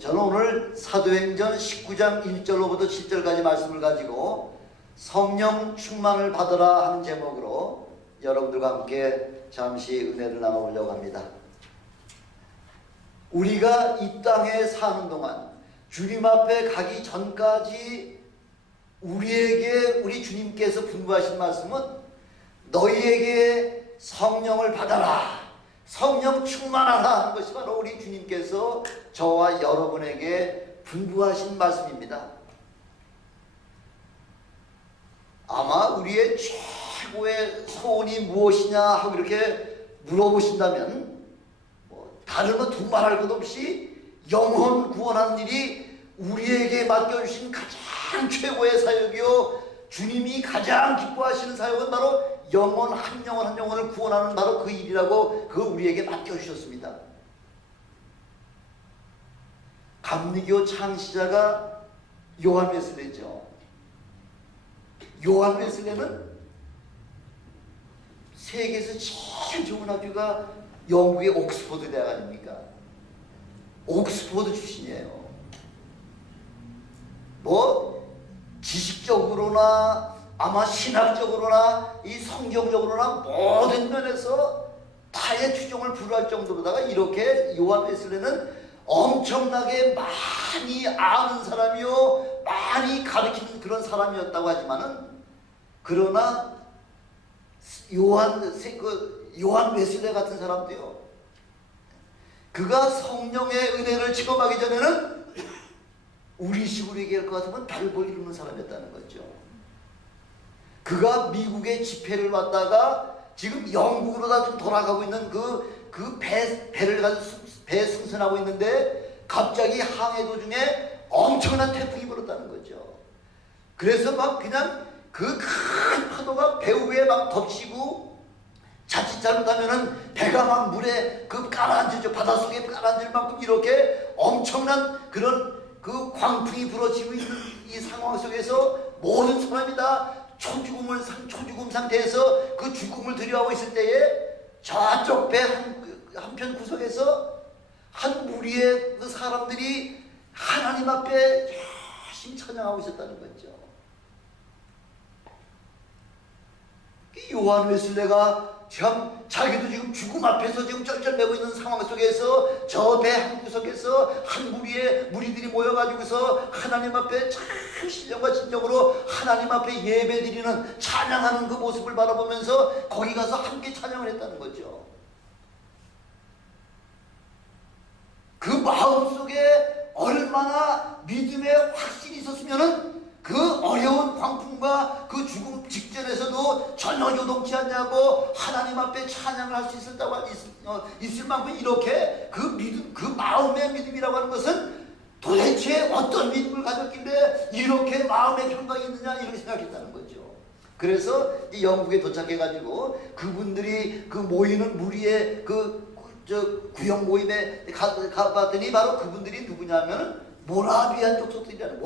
저는 오늘 사도행전 19장 1절로부터 7절까지 말씀을 가지고 성령 충만을 받으라 하는 제목으로 여러분들과 함께 잠시 은혜를 나눠보려고 합니다. 우리가 이 땅에 사는 동안 주님 앞에 가기 전까지 우리에게 우리 주님께서 분부하신 말씀은 너희에게 성령을 받아라, 성령 충만하라 하는 것이 바로 우리 주님께서 저와 여러분에게 분부하신 말씀입니다. 아마 우리의 최고의 소원이 무엇이냐 하고 이렇게 물어보신다면 다른 거 두말할 것 없이 영혼 구원하는 일이 우리에게 맡겨주신 가장 최고의 사역이요, 주님이 가장 기뻐하시는 사역은 바로 영혼 한 영혼 한 영혼을 구원하는 바로 그 일이라고 그 우리에게 맡겨주셨습니다. 감리교 창시자가 요한 웨슬레죠. 요한 웨슬레는 세계에서 제일 좋은 학교가 영국의 옥스퍼드 대학 아닙니까? 옥스퍼드 출신이에요. 지식적으로나 아마 신학적으로나 이 성경적으로나 모든 면에서 타의 추종을 불허할 정도로다가 이렇게 요한 웨슬레는 엄청나게 많이 아는 사람이요, 많이 가르치는 그런 사람이었다고 하지만은, 그러나 요한 웨슬레 같은 사람도요, 그가 성령의 은혜를 체험하기 전에는 우리 식으로 얘기할 것 같으면 별볼 이루는 사람이었다는 거죠. 그가 미국에 집회를 왔다가 지금 영국으로 다 좀 돌아가고 있는 배를 가지고 배 승선하고 있는데 갑자기 항해 도중에 엄청난 태풍이 불었다는 거죠. 그래서 막 그냥 그 큰 파도가 배 위에 막 덮치고 자칫 잘못하면은 배가 막 물에 가라앉죠. 바닷속에 가라앉을 만큼 이렇게 엄청난 그런 광풍이 불어지고 있는 이 상황 속에서 모든 사람이 다 초죽음 상태에서 그 죽음을 두려워하고 있을 때에 저쪽 배 한편 구석에서 한 무리의 그 사람들이 하나님 앞에 열심히 찬양하고 있었다는 거죠. 요한 웨슬레가 참 자기도 지금 죽음 앞에서 지금 쩔쩔매고 있는 상황 속에서 저 배 한 구석에서 한 무리들이 모여가지고서 하나님 앞에 참 신령과 진정으로 하나님 앞에 예배드리는 찬양하는 그 모습을 바라보면서 거기 가서 함께 찬양을 했다는 거죠. 그 마음속에 얼마나 믿음의 확신이 있었으면은 그 어려운 광풍과 그 죽음 직전에서도 전혀 요동치 않냐고 하나님 앞에 찬양을 할 수 있을 만큼 이렇게 그 믿음, 그 마음의 믿음이라고 하는 것은 도대체 어떤 믿음을 가졌길래 이렇게 마음의 평강이 있느냐 이렇게 생각했다는 거죠. 그래서 이 영국에 도착해가지고 그분들이 그 모이는 무리의 구역 모임에 가봤더니 바로 그분들이 누구냐면 모라비안 족속들이라는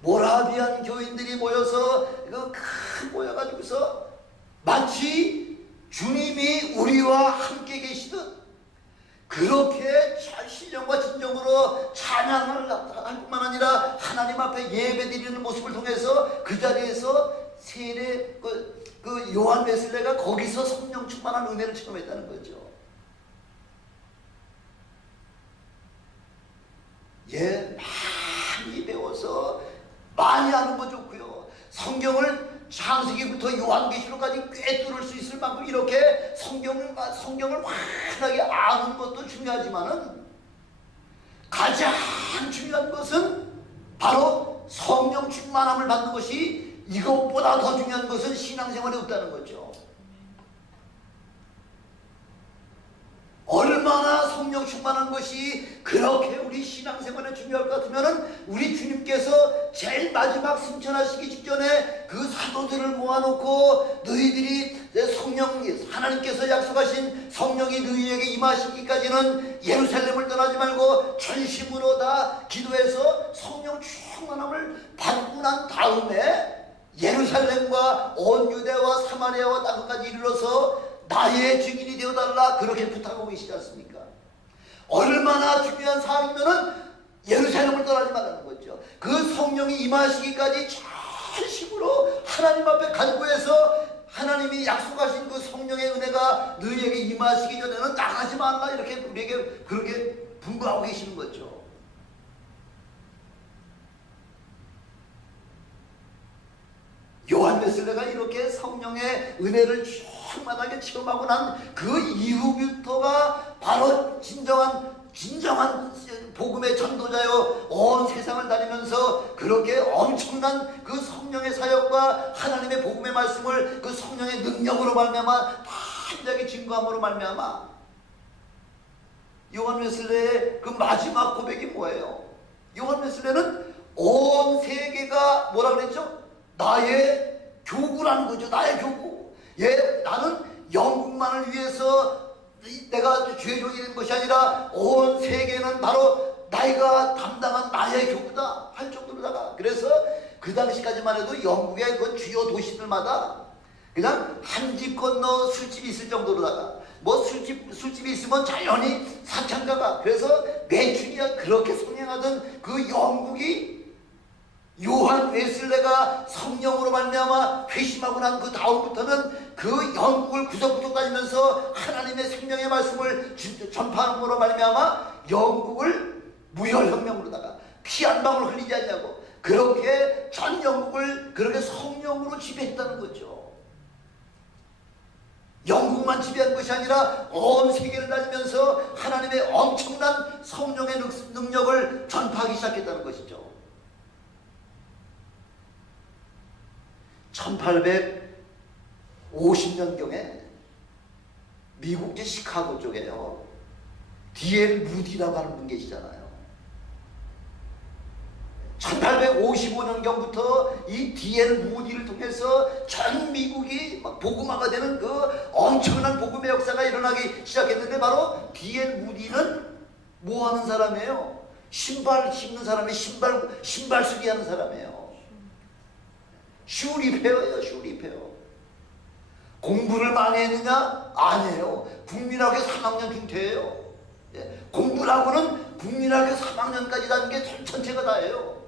모라비안 교인들이 모여서 모여가지고서 마치 주님이 우리와 함께 계시듯 그렇게 신령과 진정으로 찬양을 할 뿐만 아니라 하나님 앞에 예배드리는 모습을 통해서 그 자리에서 요한 웨슬레가 거기서 성령 충만한 은혜를 체험했다는 거죠. 많이 배워서 많이 아는 거 좋고요. 성경을 창세기부터 요한계시록까지 꿰뚫을 수 있을 만큼 이렇게 성경을 환하게 아는 것도 중요하지만은 가장 중요한 것은 바로 성령 충만함을 받는 것이, 이것보다 더 중요한 것은 신앙생활에 없다는 거죠. 얼마나 성령 충만한 것이 그렇게 우리 신앙생활에 중요할 것 같으면은 우리 주님께서 제일 마지막 승천하시기 직전에 그 사도들을 모아놓고 너희들이 하나님께서 약속하신 성령이 너희에게 임하시기까지는 예루살렘을 떠나지 말고 전심으로 다 기도해서 성령 충만함을 받고 난 다음에 예루살렘과 온 유대와 사마리아와 땅까지 이르러서 나의 증인이 되어달라 그렇게 부탁하고 계시지 않습니까? 얼마나 중요한 사항이면은 예루살렘을 떠나지 말라는 거죠. 그 성령이 임하시기까지 전심으로 하나님 앞에 간구해서 하나님이 약속하신 그 성령의 은혜가 너희에게 임하시기 전에는 나가지 말라, 이렇게 우리에게 그렇게 분부하고 계시는 거죠. 요한 웨슬레가 이렇게 성령의 은혜를 충만하게 체험하고 난 그 이후부터가 바로 진정한 복음의 전도자요, 온 세상을 다니면서 그렇게 엄청난 그 성령의 사역과 하나님의 복음의 말씀을 그 성령의 능력으로 말미암아 탄자하게 증거함으로 말미암아 요한 웨슬레의 그 마지막 고백이 뭐예요? 요한 웨슬레는 온 세계가 뭐라 그랬죠? 나의 교구라는 거죠. 나의 교구. 예, 나는 영국만을 위해서 내가 죄종이 된 것이 아니라 온 세계는 바로 나이가 담당한 나의 교구다 할 정도로다가, 그래서 그 당시까지만 해도 영국의 그 주요 도시들마다 그냥 한 집 건너 술집이 있을 정도로다가, 뭐 술집이 있으면 자연히 사창가가, 그래서 매춘이 그렇게 성행하던 그 영국이 요한 웨슬레가 성령으로 말미암아 회심하고 난 그 다음부터는 그 영국을 구석구석 다니면서 하나님의 생명의 말씀을 전파함으로 말미암아 영국을 무혈혁명으로다가 피 한 방울 흘리지 않냐고 그렇게 전 영국을 그렇게 성령으로 지배했다는 거죠. 영국만 지배한 것이 아니라 온 세계를 다니면서 하나님의 엄청난 성령의 능력을 전파하기 시작했다는 것이죠. 1850년경에 미국의 시카고 쪽에요, D.L. 무디라고 하는 분 계시잖아요. 1855년경부터 이 D.L. 무디를 통해서 전 미국이 막 복음화가 되는 그 엄청난 복음의 역사가 일어나기 시작했는데, 바로 D.L. 무디는 뭐 하는 사람이에요? 신발 신는 사람이 신발 수리하는 사람이에요. 슈 리페어예요. 슈 리페어. 공부를 많이 했느냐? 아니에요. 국민학교 3학년 중퇴예요. 예. 공부라고는 국민학교 3학년까지 다닌 게 전체가 다예요.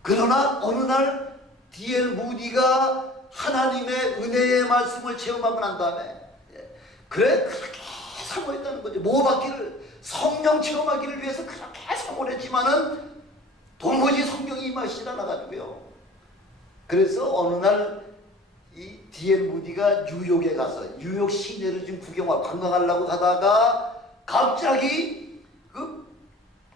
그러나 어느 날 D.L. 무디가 하나님의 은혜의 말씀을 체험하고 난 다음에, 예, 그래 그렇게 사모했다는 거죠. 뭐 받기를, 성령 체험하기를 위해서 그렇게 사모를 했지만은 도무지 성경이 임하시지 않아가지고요. 그래서 어느 날 이 D.L. 무디가 뉴욕에 가서 뉴욕 시내를 좀 관광하려고 가다가 갑자기 그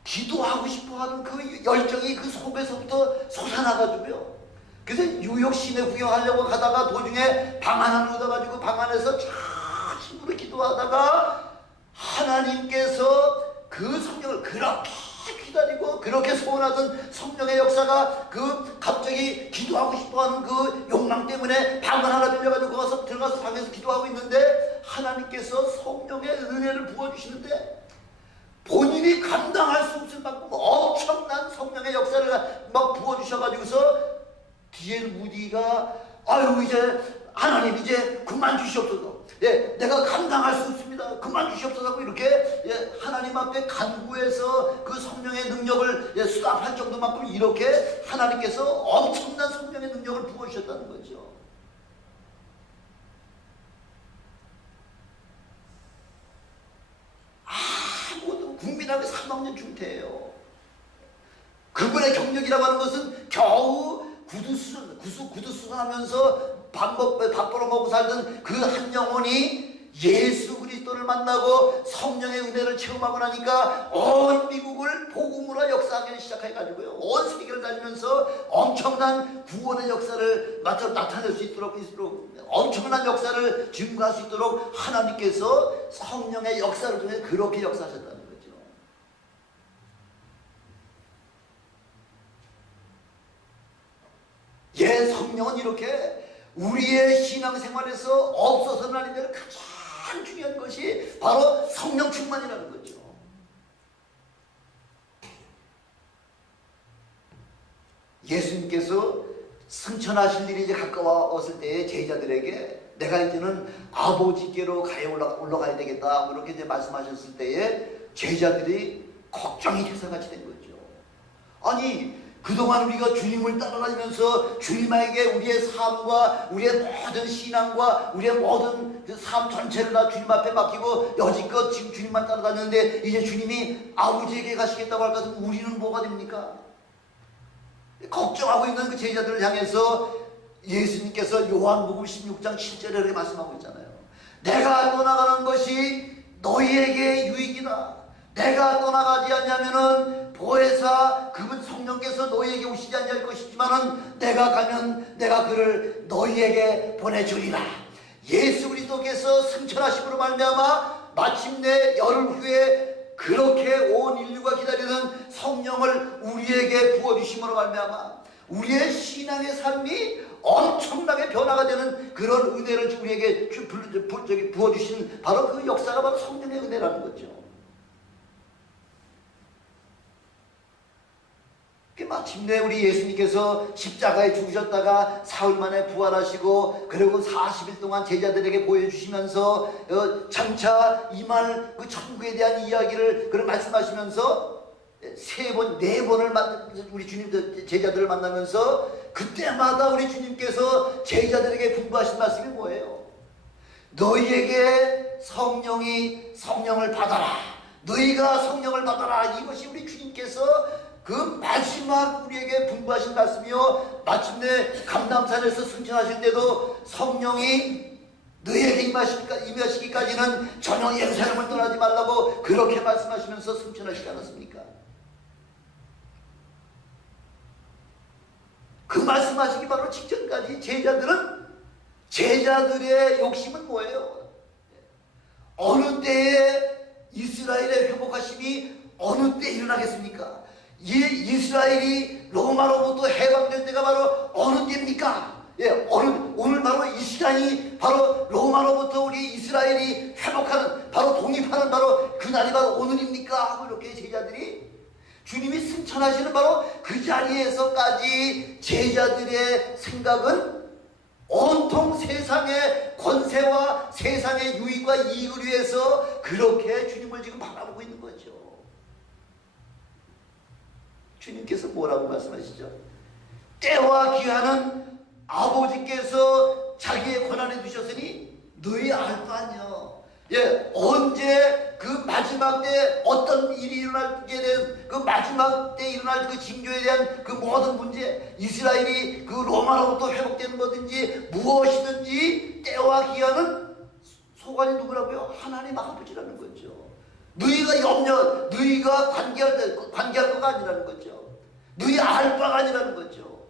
기도하고 싶어하는 그 열정이 그 속에서부터 솟아나가지고요. 그래서 뉴욕 시내 구경하려고 가다가 도중에 방 하나를 얻어가지고 방 안에서 힘으로 기도하다가 하나님께서 그 성령을 그렇게 기다리고 그렇게 소원하던 성령의 역사가 그 갑자기 기도하고 싶어하는 그 욕망 때문에 방을 하나 빌려가지고 가서 들어가서 방에서 기도하고 있는데, 하나님께서 성령의 은혜를 부어주시는데 본인이 감당할 수 없을 만큼 엄청난 성령의 역사를 막 부어주셔가지고서 D.L. 무디가 아유 이제 하나님 이제 그만 주시옵소서. 예, 내가 감당할 수 없습니다. 그만 주시옵소서 하고 이렇게, 예, 하나님 앞에 간구해서 그 성령의 능력을, 예, 수납할 정도만큼 이렇게 하나님께서 엄청난 성령의 능력을 부어주셨다는 거죠. 아무도 국민학교 3학년 중퇴예요. 그분의 경력이라고 하는 것은 겨우 구두순하면서 밥 벌어먹고 살던 그 한 영혼이 예수 그리스도를 만나고 성령의 은혜를 체험하고 나니까 온 미국을 복음으로 역사하기 시작해가지고요, 온 세계를 다니면서 엄청난 구원의 역사를 나타낼 수 있도록 엄청난 역사를 증거할 수 있도록 하나님께서 성령의 역사를 통해 그렇게 역사하셨다는 거죠. 예, 성령은 이렇게 우리의 신앙생활에서 없어서는 안 되는 가장 중요한 것이 바로 성령 충만이라는 거죠. 예수님께서 승천하실 일이 이제 가까웠을 때에 제자들에게 내가 이제는 아버지께로 올라가야 되겠다 그렇게 이제 말씀하셨을 때에 제자들이 걱정이 태산같이 된 거죠. 아니 그동안 우리가 주님을 따라다니면서 주님에게 우리의 삶과 우리의 모든 신앙과 우리의 모든 그 삶 전체를 다 주님 앞에 맡기고 여지껏 지금 주님만 따라다녔는데 이제 주님이 아버지에게 가시겠다고 할 것은 우리는 뭐가 됩니까? 걱정하고 있는 그 제자들을 향해서 예수님께서 요한복음 16장 7절에 이렇게 말씀하고 있잖아요. 내가 떠나가는 것이 너희에게 유익이다. 내가 떠나가지 않냐면은 보혜사 그분 성령께서 너희에게 오시지 않을 것이지만은 내가 가면 내가 그를 너희에게 보내주리라. 예수 그리스도께서 승천하심으로 말미암아 마침내 열흘 후에 그렇게 온 인류가 기다리는 성령을 우리에게 부어주심으로 말미암아 우리의 신앙의 삶이 엄청나게 변화가 되는 그런 은혜를 우리에게 부어주신 바로 그 역사가 바로 성령의 은혜라는 거죠. 마침내 우리 예수님께서 십자가에 죽으셨다가 사흘 만에 부활하시고 그리고 40일 동안 제자들에게 보여주시면서 장차 임할 그 천국에 대한 이야기를 그런 말씀하시면서 네 번을 우리 주님 제자들을 만나면서 그때마다 우리 주님께서 제자들에게 분부하신 말씀이 뭐예요? 너희에게 성령을 받아라. 너희가 성령을 받아라. 이것이 우리 주님께서 그 마지막 우리에게 분부하신 말씀이요. 마침내 감람산에서 승천하실 때도 성령이 너희에게 임하시기까지는 전혀 예루살렘을 떠나지 말라고 그렇게 말씀하시면서 승천하시지 않았습니까? 그 말씀하시기 바로 직전까지 제자들의 욕심은 뭐예요? 어느 때에 이스라엘의 회복하심이 어느 때 일어나겠습니까? 이스라엘이 로마로부터 해방될 때가 바로 어느 때입니까? 오늘 바로 이 시간이 바로 로마로부터 우리 이스라엘이 회복하는 바로 독립하는 바로 그날이 바로 오늘입니까? 하고 이렇게 제자들이 주님이 승천하시는 바로 그 자리에서까지 제자들의 생각은 온통 세상의 권세와 세상의 유익과 이익을 위해서 그렇게 주님을 지금 바라보고 있는 거죠. 주님께서 뭐라고 말씀하시죠? 때와 기한은 아버지께서 자기의 권한에 두셨으니 너희 알 거 아니여. 언제 그 마지막 때 어떤 일이 일어나게 된 그 마지막 때 일어날 그 징조에 대한 그 모든 문제, 이스라엘이 그 로마로부터 회복되는 거든지 무엇이든지 때와 기한은 소관이 누구라고요? 하나님 아버지라는 거죠. 너희가 관계할 거가 아니라는 거죠. 너희 알 바가 아니라는 거죠.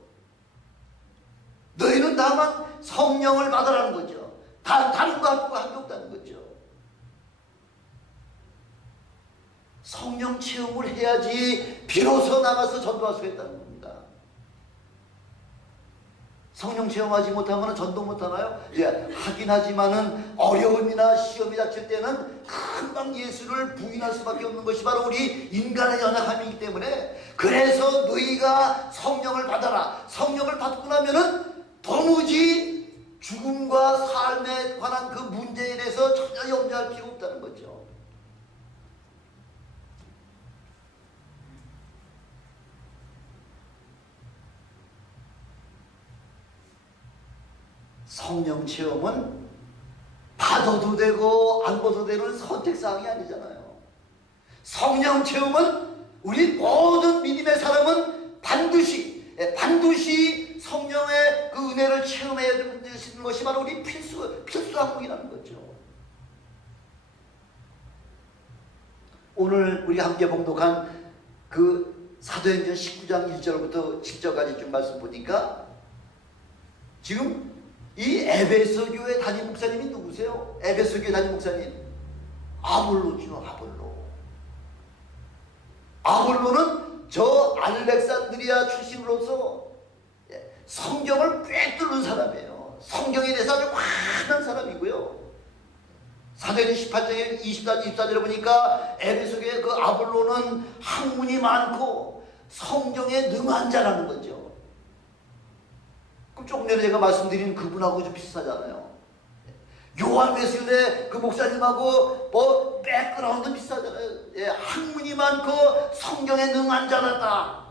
너희는 다만 성령을 받으라는 거죠. 다른 거 할 게 없다는 거죠. 성령 체험을 해야지 비로소 나가서 전도할 수 있다는 겁니다. 성령 체험하지 못하면 전도 못하나요? 하긴 하지만은 어려움이나 시험이 닥칠 때는 금방 예수를 부인할 수밖에 없는 것이 바로 우리 인간의 연약함이기 때문에 그래서 너희가 성령을 받아라. 성령을 받고 나면은 도무지 죽음과 삶에 관한 그 문제에 대해서 전혀 염려할 필요 없다는 거죠. 성령 체험은 받아도 되고 안 받아도 되는 선택사항이 아니잖아요. 성령 체험은 우리 모든 믿음의 사람은 반드시 성령의 그 은혜를 체험해야 되는 것이 바로 우리 필수 항목이라는 거죠. 오늘 우리 함께 봉독한 그 사도행전 19장 1절부터 10절까지 좀 말씀 보니까 지금 이 에베소 교회 담임 목사님이 누구세요? 에베소 교회 담임 목사님 아볼로죠. 아볼로는 저 알렉산드리아 출신으로서 성경을 꿰뚫는 사람이에요. 성경에 대해서 아주 환한 사람이고요. 사도행전 18장 24절에 보니까 에베소 교회 그 아볼로는 학문이 많고 성경에 능한 자라는 거죠. 조금 전에 제가 말씀드린 그분하고 좀 비슷하잖아요. 요한 웨슬레 그 목사님하고 뭐 백그라운드 비슷하잖아요. 예, 학문이 많고 성경에 능한 자다.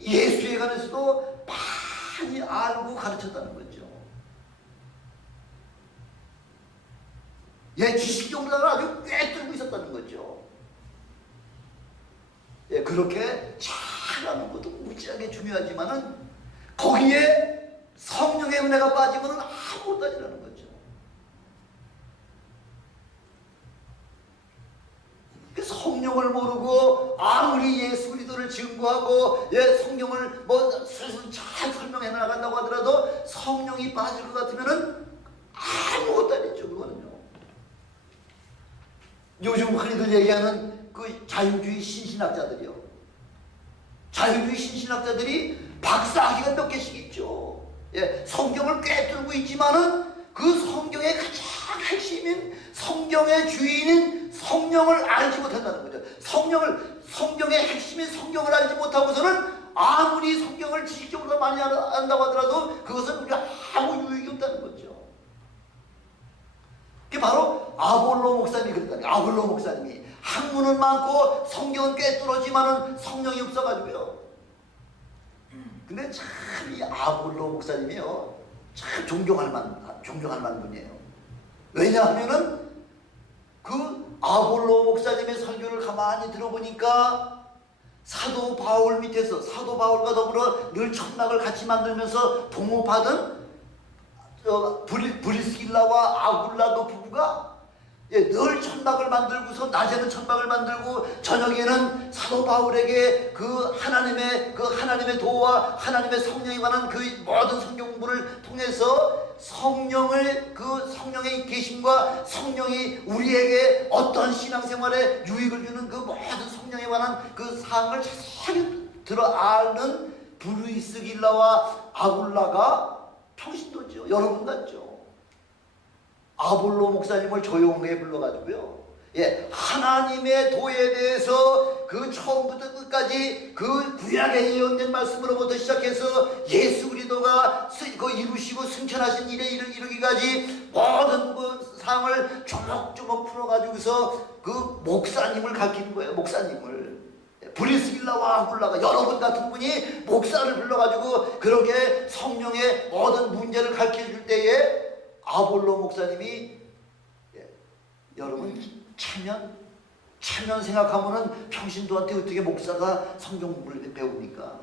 예수에 관해서도 많이 알고 가르쳤다는 거죠. 예, 지식 정도를 아주 꿰뚫고 있었다는 거죠. 예, 그렇게 잘하는 것도 무지하게 중요하지만은 거기에 성령의 은혜가 빠지면 아무것도 아니라는 거죠. 성령을 모르고 아무리 예수 그리스도를 증거하고 예, 성경을 뭐 슬슬 잘 설명해 나간다고 하더라도 성령이 빠질 것 같으면은 아무것도 아니죠. 그거는요. 요즘 흔히들 얘기하는 그 자유주의 신신학자들이요. 자유주의 신신학자들이 박사학위가 몇 개씩 있죠. 예, 성경을 꿰뚫고 있지만은 그 성경의 가장 핵심인 성경의 주인인 성령을 알지 못한다는 거죠. 성경의 핵심인 성경을 알지 못하고서는 아무리 성경을 지식적으로 많이 안다고 하더라도 그것은 우리가 아무 유익이 없다는 거죠. 그게 바로 아볼로 목사님이 그랬다는 거예요. 아볼로 목사님이 학문은 많고 성경은 꿰뚫었지만은 성령이 없어가지고요. 근데 참 이 아볼로 목사님이요, 참 존경할 만한 분이에요. 왜냐하면은 그 아볼로 목사님의 설교를 가만히 들어보니까 사도 바울 밑에서 사도 바울과 더불어 늘 천막을 같이 만들면서 동업하던 브리스길라와 아굴라도 부부가 예, 늘 천막을 만들고서 낮에는 천막을 만들고 저녁에는 사도 바울에게 그 하나님의 도와 하나님의 성령에 관한 그 모든 성경 공부를 통해서 성령의 계심과 성령이 우리에게 어떤 신앙생활에 유익을 주는 그 모든 성령에 관한 그 사항을 자세히 들어 아는 브리스길라와 아굴라가 평신도죠. 여러분 같죠. 아볼로 목사님을 조용하게 불러가지고요. 예, 하나님의 도에 대해서 그 처음부터 끝까지 그 구약에 예언된 말씀으로부터 시작해서 예수 그리스도가 그 이루시고 승천하신 일에 이르기까지 모든 그 사항을 조목조목 풀어가지고서 그 목사님을 가르치는 거예요. 목사님을. 브리스길라와 아굴라가 여러분 같은 분이 목사를 불러가지고 그렇게 성령의 모든 문제를 가르쳐줄 때에 아볼로 목사님이 여러분 체면 생각하면은 평신도한테 어떻게 목사가 성경 공부를 배웁니까?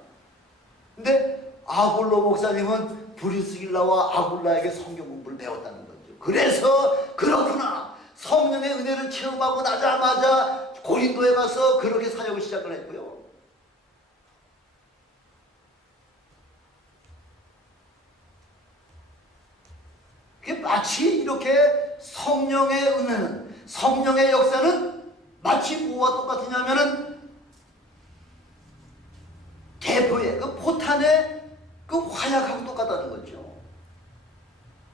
근데 아볼로 목사님은 브리스길라와 아굴라에게 성경 공부를 배웠다는 거죠. 그래서 그렇구나, 성령의 은혜를 체험하고 나자마자 고린도에 가서 그렇게 사역을 시작을 했고요. 마치 이렇게 성령의 은혜는, 성령의 역사는 마치 뭐와 똑같으냐면은 대포의 그 포탄의 그 화약하고 똑같다는 거죠.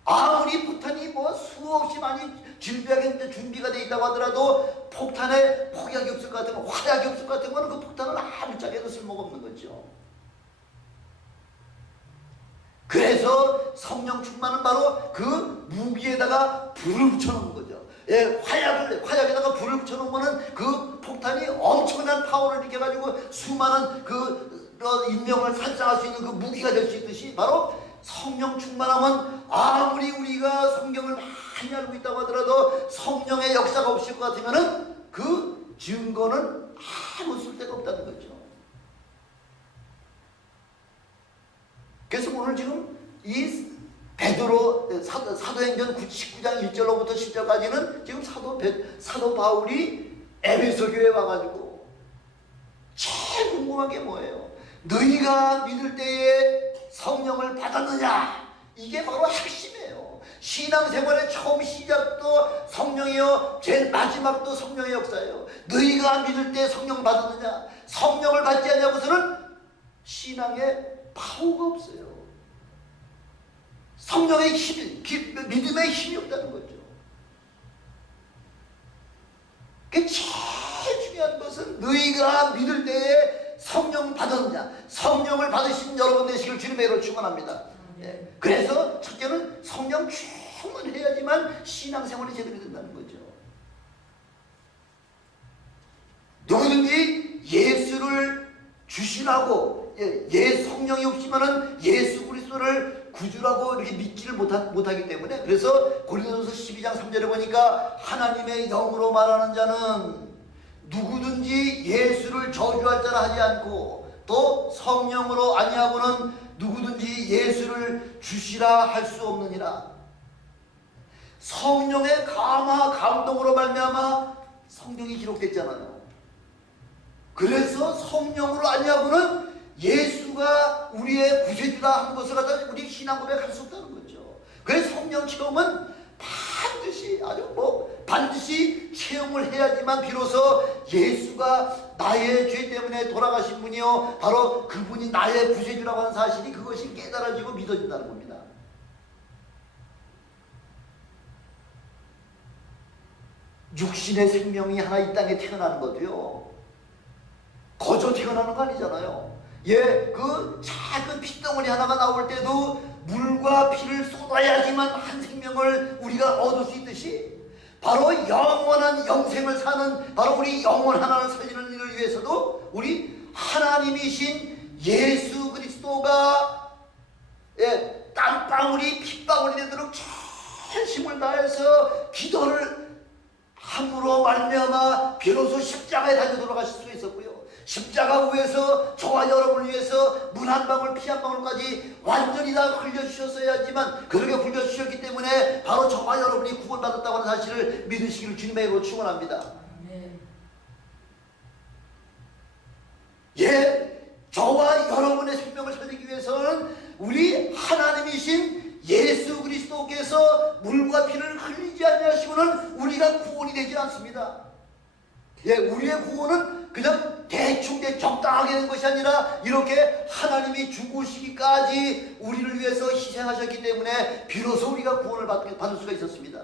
아무리 포탄이 뭐 수없이 많이 준비하게 준비가 돼 있다고 하더라도 폭탄에 폭약이 없을 것 같으면, 화약이 없을 것 같으면 그 폭탄을 아무짝에 해도 쓸모가 없는 거죠. 그래서 성령 충만은 바로 그 무기에다가 불을 붙여놓은 거죠. 예, 화약에다가 불을 붙여놓으면 그 폭탄이 엄청난 파워를 일으켜가지고 수많은 인명을 살상할 수 있는 그 무기가 될 수 있듯이, 바로 성령 충만하면 아무리 우리가 성경을 많이 알고 있다고 하더라도 성령의 역사가 없을 것 같으면은 그 증거는 아무 쓸데가 없다는 거죠. 그래서 오늘 지금 이 베드로 사도행전 19장 1절로부터 10절까지는 지금 사도 바울이 에베소 교회에 와가지고 제일 궁금한 게 뭐예요? 너희가 믿을 때에 성령을 받았느냐? 이게 바로 핵심이에요. 신앙생활의 처음 시작도 성령이요, 제일 마지막도 성령의 역사예요. 너희가 믿을 때 성령 받았느냐? 성령을 받지 않냐고서는 신앙에 파워가 없어요. 성령의 믿음의 힘이 없다는 거죠. 그 제일 중요한 것은 너희가 믿을 때에 성령 받았느냐? 성령을 받으신 여러분 되시길 주님의 이름으로 축원합니다. 예. 그래서 첫째는 성령 충만해야지만 신앙생활이 제대로 된다는 거죠. 누구든지 예수를 주시라고 성령이 없지만은 예수 그리스도를 구주라고 이렇게 믿지를 못하기 때문에, 그래서 고린도전서 12장 3절에 보니까 하나님의 영으로 말하는 자는 누구든지 예수를 저주할 자라 하지 않고 또 성령으로 아니하고는 누구든지 예수를 주시라 할 수 없느니라. 성령의 감동으로 말미암아 성경이 기록됐잖아요. 그래서 성령으로 아니하고는 예수가 우리의 구세주다 하는 것을 갖다 우리 신앙 고백할 수 없다는 거죠. 그래서 성령 체험은 반드시 체험을 해야지만 비로소 예수가 나의 죄 때문에 돌아가신 분이요 바로 그분이 나의 구세주라고 하는 사실이 그것이 깨달아지고 믿어진다는 겁니다. 육신의 생명이 하나 이 땅에 태어나는 것도요 거저 태어나는 거 아니잖아요. 그 작은 핏덩어리 하나가 나올 때도 물과 피를 쏟아야지만 한 생명을 우리가 얻을 수 있듯이, 바로 영원한 영생을 사는 바로 우리 영원 하나를 살리는 일을 위해서도 우리 하나님이신 예수 그리스도가 땀방울이 핏방울이 되도록 전심을 다해서 기도를 함으로 말미암아 비로소 십자가에 달려 돌아가실 수가 있었고요, 십자가 위에서 저와 여러분을 위해서 물 한 방울 피 한 방울까지 완전히 다 흘려주셨어야지만 그렇게 흘려주셨기 때문에 바로 저와 여러분이 구원받았다고 하는 사실을 믿으시기를 주님의 이름으로 축원합니다. 저와 여러분의 생명을 살리기 위해서는 우리 하나님이신 예수 그리스도께서 물과 피를 흘리지 아니하시고는 우리가 구원이 되지 않습니다. 우리의 구원은 그냥 대충 적당하게 된 것이 아니라 이렇게 하나님이 죽으시기까지 우리를 위해서 희생하셨기 때문에 비로소 우리가 구원을 받을 수가 있었습니다.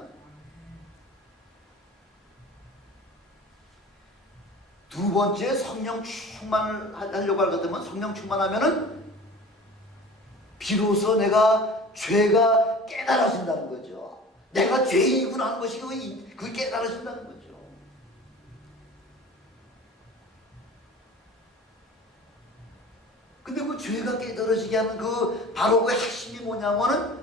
두 번째, 성령 충만을 하려고 할 것 같으면 성령 충만하면은 비로소 내가 죄가 깨달아진다는 거죠. 내가 죄인이구나 하는 것이 그게 깨달아진다는 거죠. 근데 그 죄가 깨달아지게 하는 바로 그 핵심이 뭐냐면은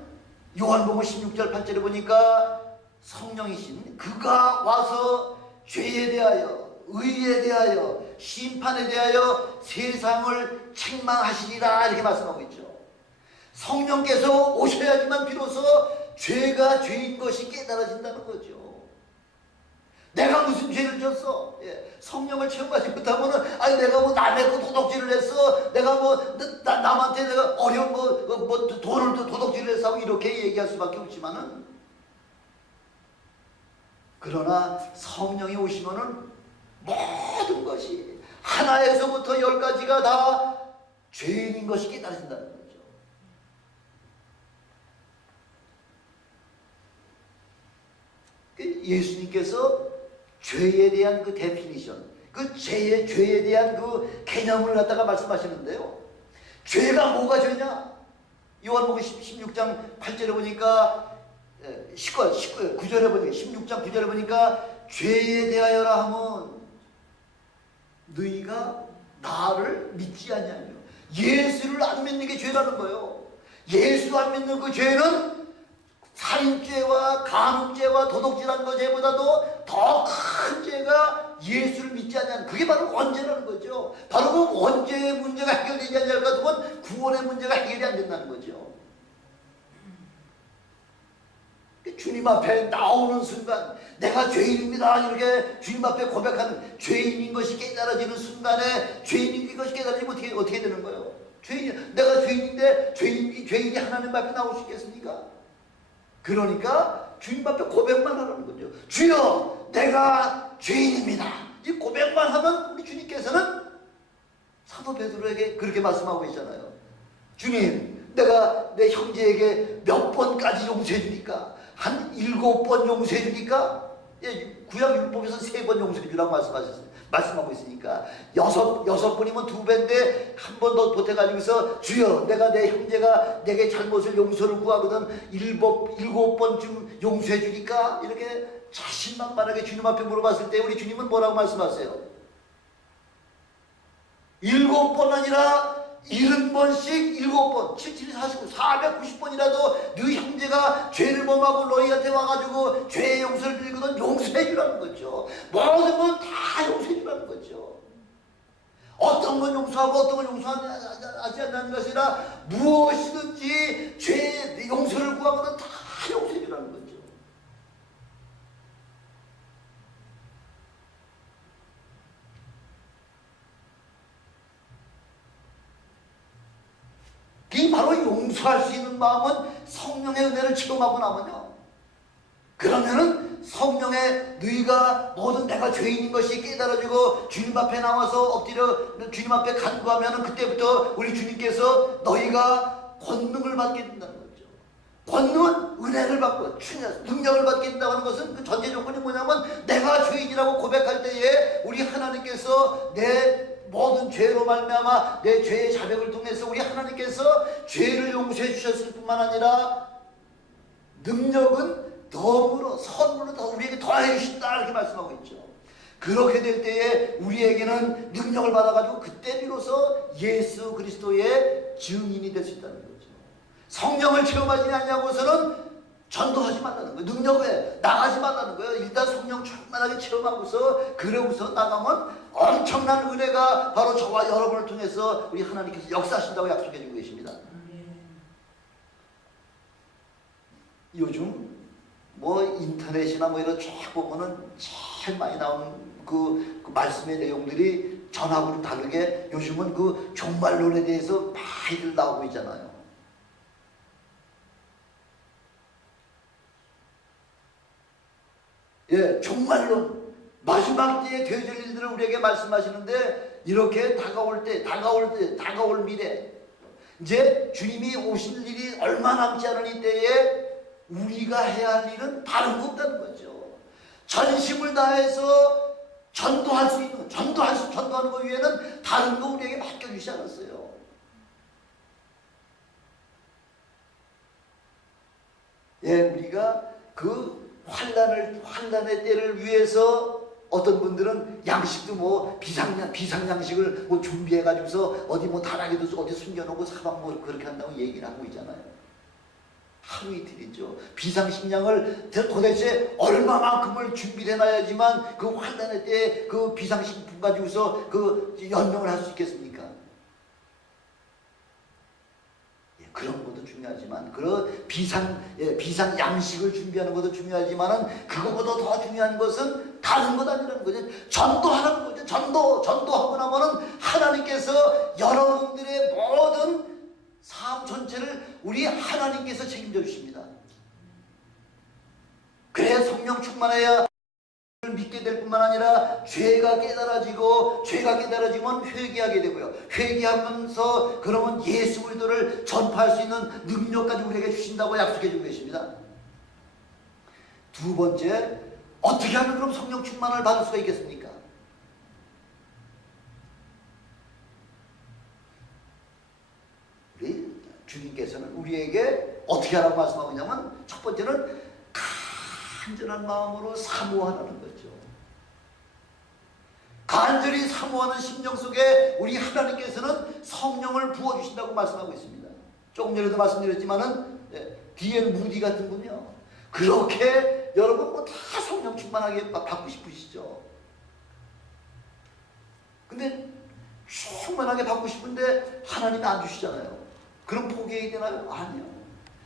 요한복음 16절 8절에 보니까 성령이신 그가 와서 죄에 대하여 의에 대하여 심판에 대하여 세상을 책망하시리라 이렇게 말씀하고 있죠. 성령께서 오셔야지만 비로소 죄가 죄인 것이 깨달아진다는 거죠. 내가 무슨 죄를 졌어? 성령을 체험하지 못하면은 내가 남의 도둑질을 했어. 내가 남한테 내가 어려운 돈을 도둑질을 했어 하고 이렇게 얘기할 수밖에 없지만은, 그러나 성령이 오시면은 모든 것이 하나에서부터 10가지가 다 죄인인 것이 깨달아진다는 거죠. 예수님께서 죄에 대한 그 데피니션, 죄에 대한 그 개념을 갖다가 말씀하시는데요. 죄가 뭐가 죄냐? 요한복음 16장 8절에 보니까 9절에 보니까 16장 9절에 보니까 죄에 대하여라 하면 너희가 나를 믿지 않냐며. 예수를 안 믿는 게 죄라는 거예요. 예수 안 믿는 그 죄는 살인죄와 간음죄와 도둑질한 것 죄보다도 더 큰 죄가 예수를 믿지 않냐는, 그게 바로 원죄라는 거죠. 바로 그 원죄의 문제가 해결되지 않을 것 같으면 구원의 문제가 해결이 안 된다는 거죠. 주님 앞에 나오는 순간 내가 죄인입니다 이렇게 주님 앞에 고백하는, 죄인인 것이 깨달아지는 순간에 죄인인 것이 깨달아지면 어떻게 되는 거예요? 내가 죄인인데 죄인이 하나님 앞에 나올 수 있겠습니까? 그러니까 주님 앞에 고백만 하라는 거죠. 주여 내가 죄인입니다. 이 고백만 하면 우리 주님께서는 사도 베드로에게 그렇게 말씀하고 있잖아요. 주님, 내가 내 형제에게 몇 번까지 용서해 주니까? 한 7번 용서해 주니까? 구약 율법에서 3번 용서해 주라고 말씀하셨어요. 말씀하고 있으니까 여섯 번이면 2배인데 한 번 더 보태가지고서 주여 내가 내 형제가 내게 잘못을 용서를 구하거든 7번쯤 용서해 주니까 이렇게 자신만만하게 주님 앞에 물어봤을 때 우리 주님은 뭐라고 말씀하세요? 7번 아니라 70번씩 7번 77, 49, 490번이라도 네 형제가 죄를 범하고 너희한테 와가지고 죄의 용서를 빌거든 용서해 주라는 거죠. 모든 건 다 용서해 주라는 거죠. 어떤 건 용서하고 어떤 건 용서하지 않는 것이 아니라 무엇이든지 죄의 용서를 구하거든 다 용서해 주라는 거죠. 이 바로 용서할 수 있는 마음은 성령의 은혜를 체험하고 나면요. 그러면은 성령의 너희가 모든 내가 죄인인 것이 깨달아지고 주님 앞에 나와서 엎드려 주님 앞에 간구하면은 그때부터 우리 주님께서 너희가 권능을 받게 된다는 거죠. 권능은 은혜를 받고 능력을 받게 된다고 하는 것은 그 전제 조건이 뭐냐면 내가 죄인이라고 고백할 때에 우리 하나님께서 내 모든 죄로 말미암아 내 죄의 자백을 통해서 우리 하나님께서 죄를 용서해 주셨을 뿐만 아니라 능력은 덤으로 선물로 더 우리에게 더해 주신다 이렇게 말씀하고 있죠. 그렇게 될 때에 우리에게는 능력을 받아가지고 그때 비로소 예수 그리스도의 증인이 될 수 있다는 거죠. 성령을 체험하지 않냐고서는 전도하지 말라는 거예요. 능력에 나가지 말라는 거예요. 일단 성령 충만하게 체험하고서 그러고서 나가면 엄청난 은혜가 바로 저와 여러분을 통해서 우리 하나님께서 역사하신다고 약속해 주고 계십니다. 요즘 뭐 인터넷이나 뭐 이런 쫙 보면은 제일 많이 나오는 그 말씀의 내용들이 전하고는 다르게 요즘은 그 종말론에 대해서 많이들 나오고 있잖아요. 예, 종말론 마지막 때에 되어질 일들을 우리에게 말씀하시는데 이렇게 다가올 미래 이제 주님이 오실 일이 얼마 남지 않은 이때에 우리가 해야 할 일은 다른 거 없다는 거죠. 전심을 다해서 전도할 수 있는 전도하는 것 외에는 다른 거 우리에게 맡겨주지 않았어요. 예, 우리가 그 환란의 때를 위해서 어떤 분들은 양식도 뭐 비상양식을 뭐 준비해가지고서 어디 뭐 다락에도 어디 숨겨놓고 사방 뭐 그렇게 한다고 얘기를 하고 있잖아요. 하루 이틀이죠. 비상식량을 도대체 얼마만큼을 준비를 해놔야지만 그 환란의 때에 그 비상식품 가지고서 그 연명을 할 수 있겠습니까? 그런 것도 중요하지만 비상 양식을 준비하는 것도 중요하지만은 그거보다 더 중요한 것은 다른 것 아니라는 거죠. 전도하라는 거죠. 전도하고 나면은 하나님께서 여러분들의 모든 삶 전체를 우리 하나님께서 책임져 주십니다. 그래야 성령 충만해야 믿게 될 뿐만 아니라 죄가 깨달아지면 회개하게 되고요. 회개하면서 그러면 예수 그리스도를 전파할 수 있는 능력까지 우리에게 주신다고 약속해 주고 계십니다. 두 번째, 어떻게 하면 그럼 성령 충만을 받을 수가 있겠습니까? 우리 주님께서는 우리에게 어떻게 하라고 말씀하고 있냐면 첫 번째는 간절한 마음으로 사모하라는 거죠. 간절히 사모하는 심령 속에 우리 하나님께서는 성령을 부어주신다고 말씀하고 있습니다. 조금 전에도 말씀드렸지만은 D.L. 무디 같은 분요. 그렇게 여러분 뭐 다 성령 충만하게 받고 싶으시죠. 근데 충만하게 받고 싶은데 하나님이 안 주시잖아야 그럼 포기해야 되나요? 아니요.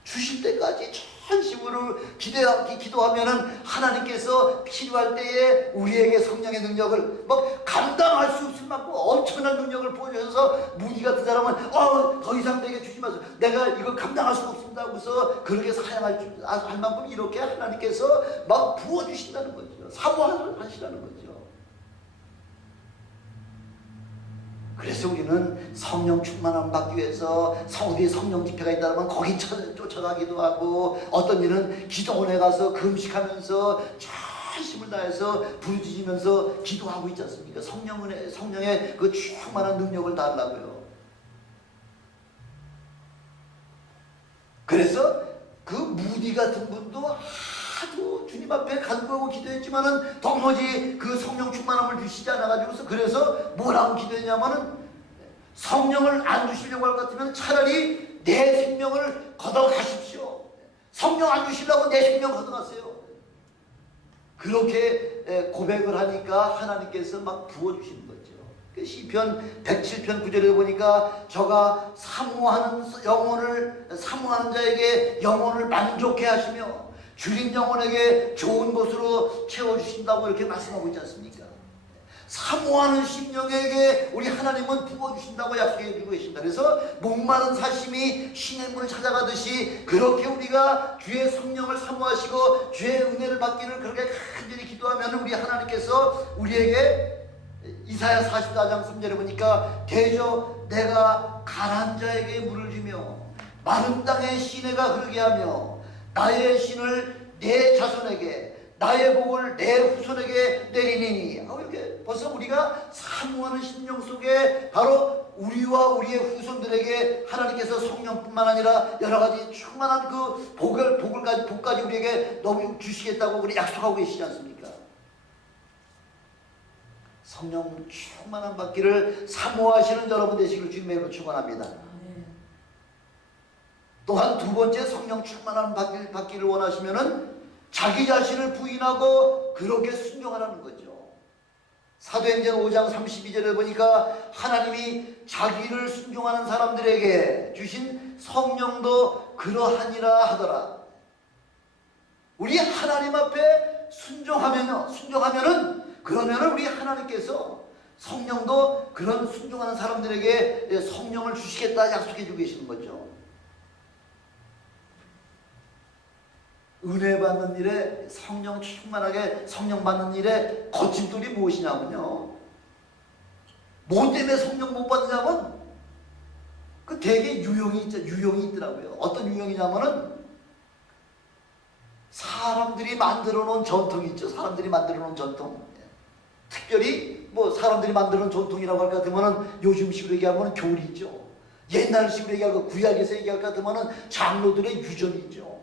주실 때까지 전심으로 기도하면은 하나님께서 필요할 때에 우리에게 성령의 능력을 막 감당할 수 없을 만큼 엄청난 능력을 보여주셔서 무디 같은 사람은 더 이상 내게 주지 마세요. 내가 이걸 감당할 수 없습니다 하고서 그렇게 사양할 만큼 이렇게 하나님께서 막 부어주신다는 거죠. 사모하시라는 거죠. 그래서 우리는 성령 충만함 받기 위해서 어디에 성령 집회가 있다면 거기 쫓아가기도 하고 어떤 일은 기도원에 가서 금식하면서 힘을 다해서 부르짖으면서 기도하고 있지 않습니까? 성령의 그 충만한 능력을 달라고요. 그래서 그 무디 같은 분도 하도 주님 앞에 간구하고 기도했지만은 도무지 그 성령 충만함을 주시지 않아가지고서 그래서 뭐라고 기도했냐면은 성령을 안 주시려고 할 것 같으면 차라리 내 생명을 걷어가십시오. 성령 안 주시려고 내 생명 걷어가세요. 그렇게 고백을 하니까 하나님께서 막 부어주시는 거죠. 시편 107편 9절에 보니까 저가 사모하는 자에게 영혼을 만족해 하시며 줄인 영혼에게 좋은 것으로 채워주신다고 이렇게 말씀하고 있지 않습니까? 사모하는 심령에게 우리 하나님은 부어주신다고 약속해 주고 계십니다. 그래서 목마른 사심이 신의 문을 찾아가듯이 그렇게 우리가 주의 성령을 사모하시고 주의 은혜를 받기를 그렇게 간절히 기도하면 우리 하나님께서 우리에게 이사야 44장 3절에 보니까 대저 내가 가난한 자에게 물을 주며 마른 땅에 시내가 흐르게 하며 나의 신을 내 자손에게 나의 복을 내 후손에게 내리니. 이렇게 벌써 우리가 사모하는 심령 속에 바로 우리와 우리의 후손들에게 하나님께서 성령뿐만 아니라 여러 가지 충만한 그 복까지 우리에게 너무 주시겠다고 우리 약속하고 계시지 않습니까? 성령 충만한 받기를 사모하시는 여러분 되시기를 주님의 이름으로 축원합니다. 또한 두 번째 성령 충만한 받기를 원하시면은 자기 자신을 부인하고 그렇게 순종하라는 거죠. 사도행전 5장 32절에 보니까 하나님이 자기를 순종하는 사람들에게 주신 성령도 그러하니라 하더라. 우리 하나님 앞에 순종하면은 그러면은 우리 하나님께서 성령도 그런 순종하는 사람들에게 성령을 주시겠다 약속해 주고 계시는 거죠. 은혜 받는 일에 성령 충만하게 성령 받는 일에 거침돌이 무엇이냐면요, 뭐 때문에 성령 못 받느냐면 그 되게 유형이 있더라고요. 어떤 유형이냐면은 사람들이 만들어 놓은 전통이 있죠. 사람들이 만들어 놓은 전통. 특별히 뭐 사람들이 만들어 놓은 전통이라고 할 것 같으면은 요즘식으로 얘기하면 교리죠. 옛날식으로 얘기하고 구약에서 얘기할 것 같으면은 장로들의 유전이죠.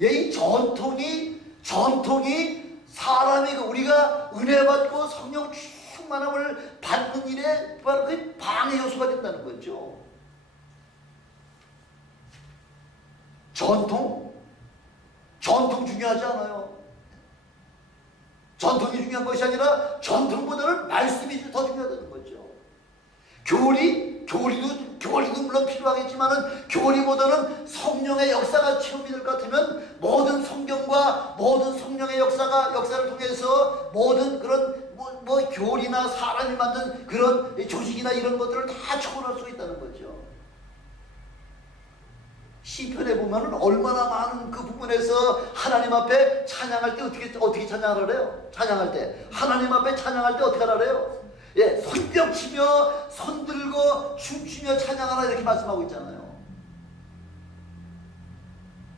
이 전통이 사람이 우리가 은혜 받고 성령 충만함을 받는 일에 바로 그 방해 요소가 된다는 거죠. 전통 중요하지 않아요. 전통이 중요한 것이 아니라 전통보다는 말씀이 더 중요하다는 거죠. 교리도 물론 필요하겠지만은 교리보다는 성령의 역사가 체험이 될 것 같으면 모든 성경과 모든 성령의 역사를 통해서 모든 그런 뭐 교리나 사람이 만든 그런 조직이나 이런 것들을 다 초월할 수 있다는 거죠. 시편에 보면은 얼마나 많은 그 부분에서 하나님 앞에 찬양할 때 어떻게 찬양을 해요? 찬양할 때 하나님 앞에 찬양할 때 어떻게 하래요? 손뼉 치며 손 들고 춤추며 찬양하라 이렇게 말씀하고 있잖아요.